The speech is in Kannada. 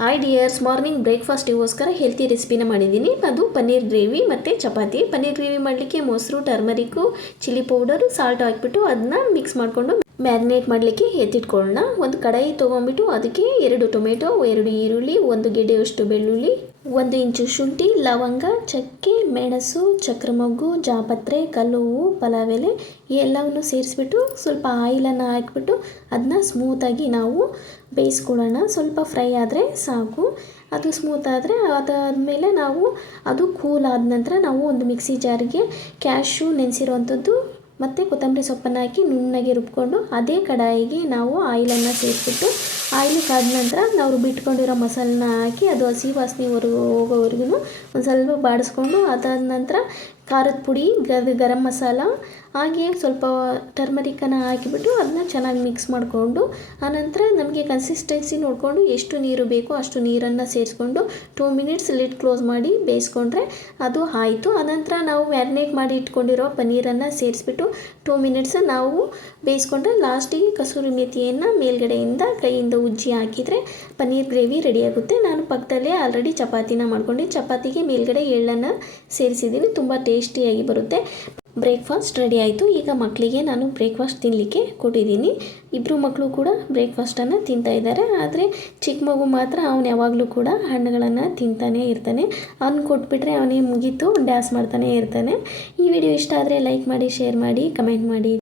ಹಾಯ್ ಡಿಯರ್ಸ್ ಮಾರ್ನಿಂಗ್ ಬ್ರೇಕ್ಫಾಸ್ಟಿಗೋಸ್ಕರ ಹೆಲ್ತಿ ರೆಸಿಪಿನ ಮಾಡಿದ್ದೀನಿ. ಅದು ಪನ್ನೀರ್ ಗ್ರೇವಿ ಮತ್ತು ಚಪಾತಿ. ಪನ್ನೀರ್ ಗ್ರೇವಿ ಮಾಡಲಿಕ್ಕೆ ಮೊಸರು ಟರ್ಮರಿಕು ಚಿಲ್ಲಿ ಪೌಡರು ಸಾಲ್ಟ್ ಹಾಕ್ಬಿಟ್ಟು ಅದನ್ನ ಮಿಕ್ಸ್ ಮಾಡಿಕೊಂಡು ಮ್ಯಾರಿನೇಟ್ ಮಾಡಲಿಕ್ಕೆ ಎತ್ತಿಟ್ಕೊಳ್ಳೋಣ. ಒಂದು ಕಡಾಯಿ ತೊಗೊಂಬಿಟ್ಟು ಅದಕ್ಕೆ ಎರಡು ಟೊಮೆಟೊ, ಎರಡು ಈರುಳ್ಳಿ, ಒಂದು ಗೆಡ್ಡೆಯಷ್ಟು ಬೆಳ್ಳುಳ್ಳಿ, ಒಂದು ಇಂಚು ಶುಂಠಿ, ಲವಂಗ, ಚಕ್ಕೆ, ಮೆಣಸು, ಚಕ್ರಮೊಗ್ಗು, ಜಾಪತ್ರೆ, ಕಲ್ಲು ಹೂವು ಪಲಾವ್ ಎಲೆ ಎಲ್ಲವನ್ನು ಸೇರಿಸ್ಬಿಟ್ಟು ಸ್ವಲ್ಪ ಆಯಿಲನ್ನು ಹಾಕಿಬಿಟ್ಟು ಅದನ್ನ ಸ್ಮೂತಾಗಿ ನಾವು ಬೇಯಿಸ್ಕೊಳ್ಳೋಣ. ಸ್ವಲ್ಪ ಫ್ರೈ ಆದರೆ ಸಾಕು. ಅದು ಸ್ಮೂತ್ ಆದರೆ ಅದಾದಮೇಲೆ ನಾವು ಅದು ಕೂಲ್ ಆದ ನಂತರ ನಾವು ಒಂದು ಮಿಕ್ಸಿ ಜಾರಿಗೆ ಕ್ಯಾಶು ನೆನೆಸಿರುವಂಥದ್ದು ಮತ್ತು ಕೊತ್ತಂಬರಿ ಸೊಪ್ಪನ್ನು ಹಾಕಿ ನುಣ್ಣಗೆ ರುಬ್ಕೊಂಡು ಅದೇ ಕಡಾಯಿಗೆ ನಾವು ಆಯಿಲನ್ನು ಸೇರಿಸ್ಬಿಟ್ಟು ಆಯಿಲ್ ಕಾದ ನಂತರ ನಾವು ರುಬ್ಬಿಟ್ಕೊಂಡಿರೋ ಮಸಾಲನ್ನ ಹಾಕಿ ಅದು ಹಸಿ ವಾಸನೆವರೆಗೂ ಹೋಗೋವರೆಗೂ ಒಂದು ಸ್ವಲ್ಪ ಬಾಡಿಸ್ಕೊಂಡು ಅದಾದ ನಂತರ ಖಾರದ ಪುಡಿ, ಗರ್, ಗರಂ ಮಸಾಲ, ಹಾಗೆ ಸ್ವಲ್ಪ ಟರ್ಮರಿಕನ್ನು ಹಾಕಿಬಿಟ್ಟು ಅದನ್ನ ಚೆನ್ನಾಗಿ ಮಿಕ್ಸ್ ಮಾಡಿಕೊಂಡು, ಆನಂತರ ನಮಗೆ ಕನ್ಸಿಸ್ಟೆನ್ಸಿ ನೋಡಿಕೊಂಡು ಎಷ್ಟು ನೀರು ಬೇಕೋ ಅಷ್ಟು ನೀರನ್ನು ಸೇರಿಸ್ಕೊಂಡು ಟೂ ಮಿನಿಟ್ಸ್ ಲಿಡ್ ಕ್ಲೋಸ್ ಮಾಡಿ ಬೇಯಿಸ್ಕೊಂಡ್ರೆ ಅದು ಆಯಿತು. ಆನಂತರ ನಾವು ಮ್ಯಾರಿನೇಟ್ ಮಾಡಿ ಇಟ್ಕೊಂಡಿರೋ ಪನ್ನೀರನ್ನು ಸೇರಿಸ್ಬಿಟ್ಟು ಟೂ ಮಿನಿಟ್ಸ್ ನಾವು ಬೇಯಿಸ್ಕೊಂಡ್ರೆ ಲಾಸ್ಟಿಗೆ ಕಸೂರಿ ಮೆಥಿಯನ್ನು ಮೇಲ್ಗಡೆಯಿಂದ ಕೈಯಿಂದ ಉಜ್ಜಿ ಹಾಕಿದರೆ ಪನ್ನೀರ್ ಗ್ರೇವಿ ರೆಡಿಯಾಗುತ್ತೆ ನಾನು ಪಕ್ಕದಲ್ಲೇ ಆಲ್ರೆಡಿ ಚಪಾತಿನ ಮಾಡ್ಕೊಂಡು. ಚಪಾತಿಗೆ ಮೇಲ್ಗಡೆ ಎಳ್ಳನ್ನು ಸೇರಿಸಿದ್ದೀನಿ ತುಂಬ ಟೇಸ್ಟಿಯಾಗಿ ಬರುತ್ತೆ. ಬ್ರೇಕ್ಫಾಸ್ಟ್ ರೆಡಿ ಆಯಿತು. ಈಗ ಮಕ್ಕಳಿಗೆ ನಾನು ಬ್ರೇಕ್ಫಾಸ್ಟ್ ತಿನ್ನಲಿಕ್ಕೆ ಕೊಟ್ಟಿದ್ದೀನಿ. ಇಬ್ಬರು ಮಕ್ಕಳು ಕೂಡ ಬ್ರೇಕ್ಫಾಸ್ಟನ್ನು ತಿಂತಾ ಇದ್ದಾರೆ. ಆದರೆ ಚಿಕ್ಕ ಮಗು ಮಾತ್ರ ಅವನು ಯಾವಾಗಲೂ ಕೂಡ ಹಣ್ಣುಗಳನ್ನು ತಿಂತಾನೆ ಇರ್ತಾನೆ. ಅವ್ನು ಕೊಟ್ಬಿಟ್ರೆ ಅವನೇ ಮುಗೀತು ಡ್ಯಾನ್ಸ್ ಮಾಡ್ತಾನೆ ಇರ್ತಾನೆ. ಈ ವಿಡಿಯೋ ಇಷ್ಟ ಆದರೆ ಲೈಕ್ ಮಾಡಿ ಶೇರ್ ಮಾಡಿ ಕಮೆಂಟ್ ಮಾಡಿ.